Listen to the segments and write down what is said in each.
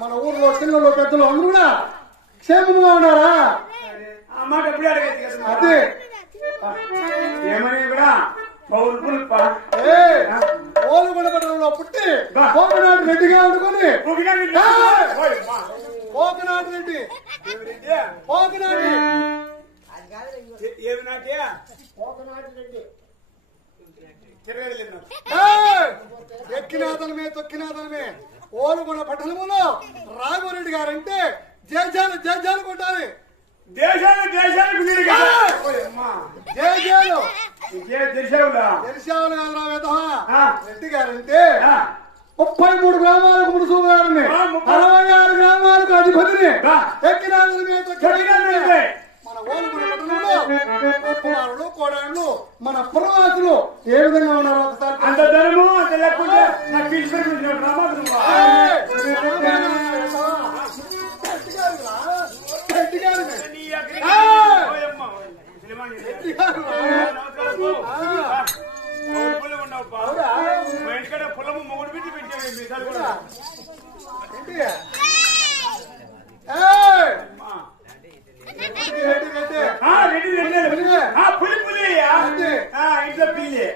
మన ఊర్లో పిల్లలు పెద్దలు అందరూ కూడా క్షేమంగా ఉన్నారా? అమ్మాట ఎప్పుడు అడగచ్చు కదా. అదే ఏమని కూడా ఓలుగొండపట్నంలో పుట్టి పోకనాటి రెడ్డిగా అనుకుని పోకనాటి రెడ్డి పోకనాటి ఏమి నాటి పోకనాటి రెడ్డి ఎక్కినాదనమే తొక్కినాదనమే ఓలుగొండ పట్టణంలో రాఘవరెడ్డి గారంటే జయజాలు జయజాలు కొట్టాలి. దేశాలు దేశాలకు తెలిసేవాళ్ళు కాదురా వేదమా. రెడ్డి గారంటే 33 గ్రామాలకు ముడుసు గారిని 66 గ్రామాలకు అధిపతిని ఎక్కినాదనమే తొక్కినాదనమే మన ఓలుగొండ పట్టణంలో కుమారులు కోడాళ్ళు మన పురవాసులు ఏ విధంగా ఉన్నారో ఒకసారి అంత ధనము అంత లేకుండా నాకు తీసుకొని ఎందుకంటే పొలము మొగుడు పెట్టి పెట్టాను పులి పులి ఇంట్లో పిల్లి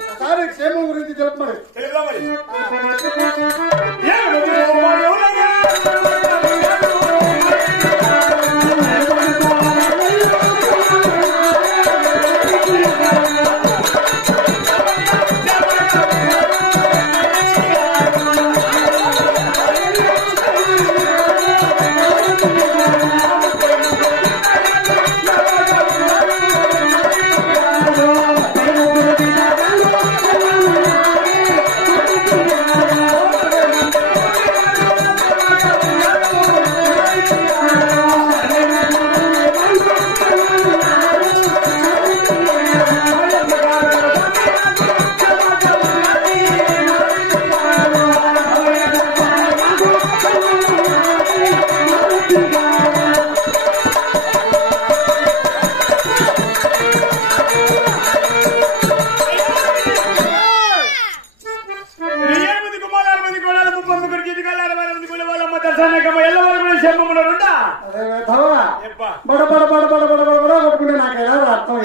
ఒకసారి క్షేమం గురించి తెలుపమని బడ బడ బడ బడ బడ బడ బడ కొట్టుకుంటే నాకైనా అర్థం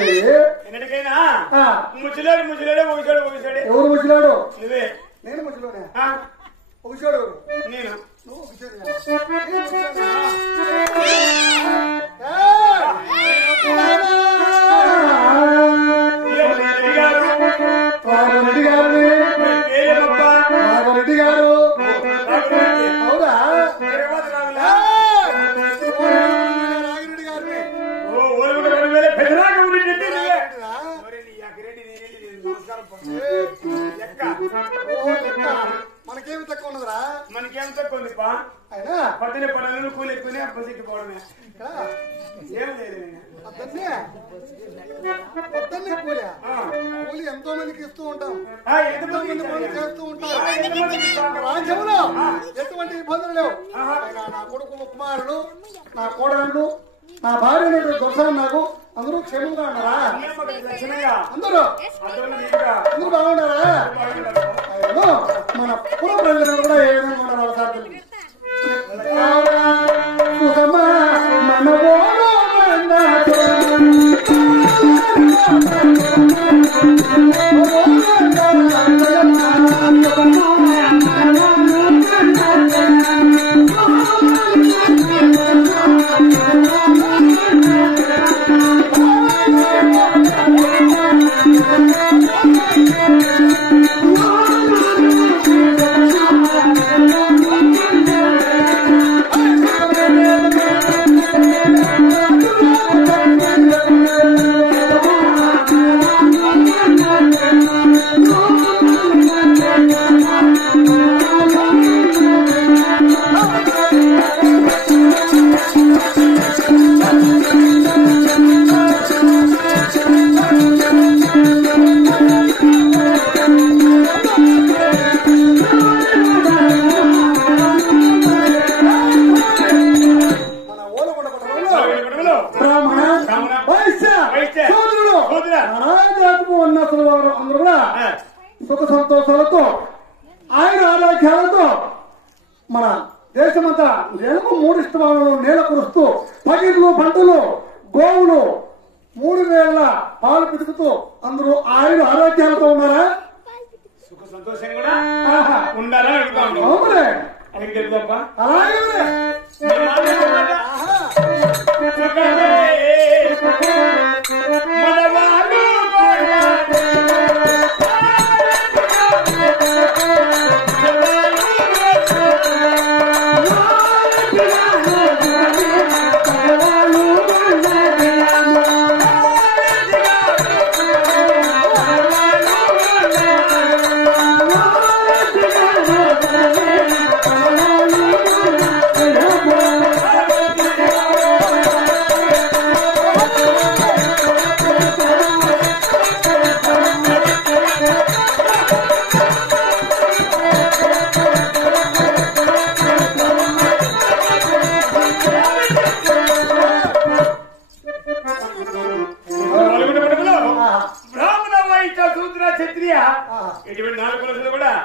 ఎన్నటికైనా ముచ్చిలాడు ముచ్చిలాడే ఊసాడు ఊసాడే ఎవరు ముచ్చిలాడు నువ్వే నేను ముచ్చిలోనే ఊసాడు నేను నువ్వు రెడ్డి గారు రెడ్డి గారు అవునా రాగిరెడ్డి గారిని మనకేమి తక్కువ ఉన్నదిరా మనకేం తక్కువ ఉంది అయినా పొద్దునే పనులు కూలి ఎక్కువనే బస్సుకి పోవడమే ఏం లేదు పొద్దున్నే కూలి ఎంతో మందికి ఇస్తూ ఉంటాం ఎంతమంది పనులు చేస్తూ ఉంటాం రాజ్యంలో ఎటువంటి ఇబ్బందులు లేవు నా కొడుకు కుమారుడు నా కోడళ్ళు నా భార్య దొరసాను నాకు అందరూ క్షేమంగా ఉన్నారా అందరూ అందరూ బాగుంటారా మన పుర ప్రజలు కూడా ఏ విధంగా ఉన్నారు ఒకసారి మన సుఖ సంతోషాలతో ఆయన ఆరోగ్యాలతో మన దేశమంతా నెలకు 3 ఇష్టమాలను నేల కురుస్తూ పగిర్లు పంటలు గోవులు 3000 పాలు పితుకుతూ అందరూ ఆయన ఆరోగ్యాలతో ఉన్నారా సుఖ సంతోషం కూడా ఉండాలా అడుగుతాను అలాగే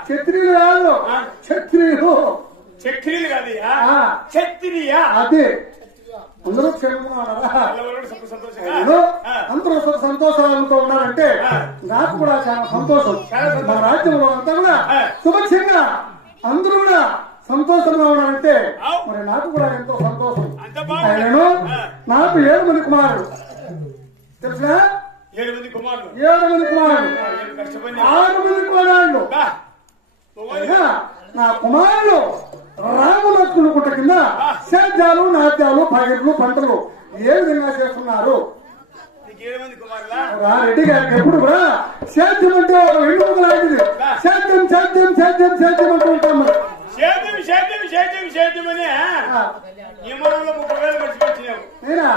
క్షత్రియులు కాదు క్షత్రియులు క్షత్రియులు కాదు క్షత్రియ అదే అందరూ క్షేమంగా ఉన్నారా అందరూ సుఖ సంతోషాలతో ఉన్నారంటే నాకు కూడా చాలా సంతోషం మన రాజ్యంలో అంతా కూడా సుభిక్షంగా అందరూ కూడా సంతోషంగా ఉన్నారంటే మరి నాకు కూడా ఎంతో సంతోషం ఆయనను నాకు 7 మంది కుమారుడు తెలుసా 7 మంది కుమారుడు 6 మంది కుమారుడు నా కుమారుడు రాములక్ష్మణుల గుట్ట కింద సేద్యాలు నాట్యాలు పగిర్లు పంటలు ఏ విధంగా చేస్తున్నారు రెడ్డి గారికి ఎప్పుడు కూడా సేద్యం అంటే ఒక వెండుముక లాంటిది సేద్యం సేద్యం సేద్యం సేద్యం అంటూ ఉంటాం మరి నేనా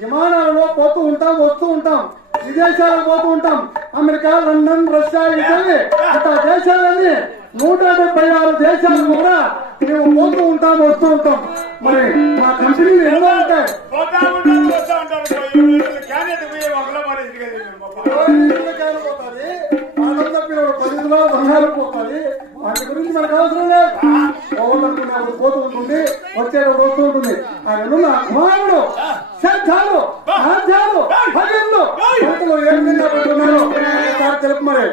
విమానాలలో పోతూ ఉంటాం వస్తూ ఉంటాం విదేశాలకు పోతూ ఉంటాం అమెరికా లండన్ రష్యా ఇటలీ అట్లా దేశాలని 176 దేశాలు కూడా మేము పోతూ ఉంటాం వస్తూ ఉంటాం మరి మా కంపెనీలు ఎన్నో ఉంటాయి పోతుంది 10 బంగారం పోతుంది వాటి గురించి మనకు అవసరం లేదు. పోవాలనుకున్నప్పుడు పోతూ ఉంటుంది, వచ్చేటప్పుడు వస్తూ ఉంటుంది. ఆయన కుమారుడు శబ్దాలు రాజ్యాలు భజనలు పంటలు ఏ విధంగా పెట్టుకున్నారో తెలుపు మరి.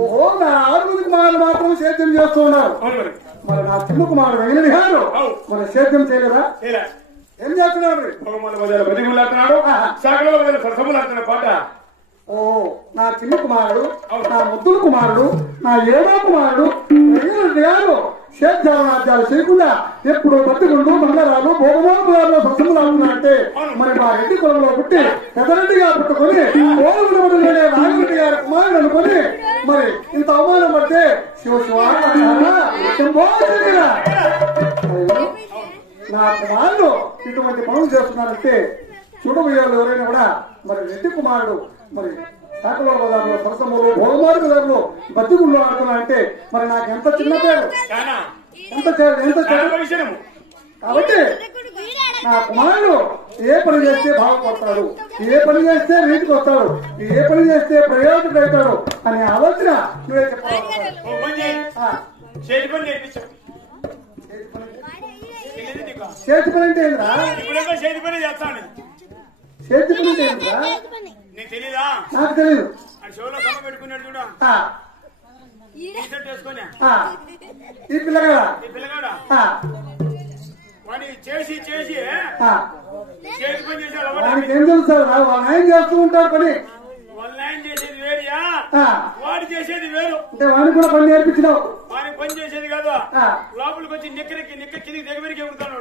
ఓహో, నా 6 మంది కుమారులు మాత్రం సేద్యం చేస్తూ ఉన్నారు. మరి నా చిన్న కుమారుడు వెంగళి గారు మరి సేద్యం చేయలేదా? ఏం చేస్తున్నాడు? పాట. ఓ, నా చిన్న కుమారుడు, నా ముద్దుల కుమారుడు, నా 7వ కుమారుడు వెంగళి గారు సేద్యాలు నాట్యాలు చేయకుండా ఎప్పుడు బతిగుండు మంగళాలు భోగమోగాలు సత్సములాడుతున్నారంటే మరి మా రెడ్డి కులంలో పుట్టి పెద్దరెడ్డిగా పుట్టుకొని ఓరుగుడు నాగరెడ్డి గారి కుమారుడు అనుకొని మరి ఇంత అవమానం పడితే శివ శివ నా కుమారుడు ఇటువంటి పనులు చేస్తున్నారంటే చూడబోయేవాళ్ళు ఎవరైనా కూడా మరి రెడ్డి కుమారుడు మరి శాఖలో బజార్లో సరసములు భోగమారు బజార్లో బతిగుండు ఆడుతున్నారంటే మరి నాకు ఎంత చిన్న పేరు, ఎంత కాబట్టి నా కుమారుడు ఏ పని చేస్తే బాగుపడతాడు, ఏ పని చేస్తే వీటికి వస్తాడు, ఏ పని చేస్తే ప్రయోజనం అవుతాడు అనే ఆలోచన నువ్వే చెప్పాలి. చేతి పని అంటే ఏంద్రా? చేతి పని చేస్తాను. చేతి పని అంటే ఏంద్రా? తెలీదా? నాకు తెలీదు. షోలో కమ్మ పెట్టుకున్నాడు చూడ ఈ పిల్లగాడా వాడిని చేసి చేసి చేతి పని చేశాడు. వాడికి ఏం తెలుస్తారు? వాళ్ళు న్యాయం చేస్తూ ఉంటారు పని. వాళ్ళు న్యాయం చేసేది వేడియా, వాడు చేసేది వేరు. అంటే వాడిని కూడా పని నేర్పించినావు. వాడిని పని చేసేది కాదు, లోపలికి వచ్చి నిక్కరికి దిగబెరికి ఎగురుతాడు.